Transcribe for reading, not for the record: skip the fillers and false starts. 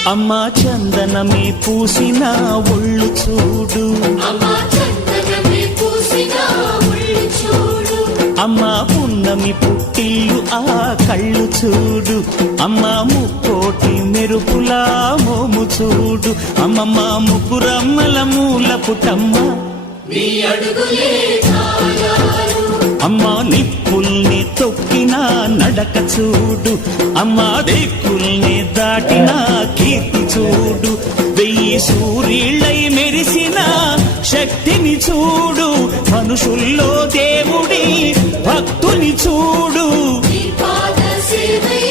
అమ్మా చందనమే పూసిన ఒళ్ళు చూడు, అమ్మా పున్నమి పుట్టిల్లు ఆ కళ్ళు చూడు, అమ్మా ముక్కోటి మెరుపులా మోము చూడు, అమ్మమ్మ ముగ్గురమ్మల మూల పుటమ్మ అమ్మా నిప్పుల్ని తొక్కిన నడక చూడు, అమ్మా దిక్కుల్ని దాటిన కీర్తి చూడు, 1000 సూర్యుళ్ళై మెరిసిన శక్తిని చూడు, మనుషుల్లో దేవుడి భక్తుని చూడు.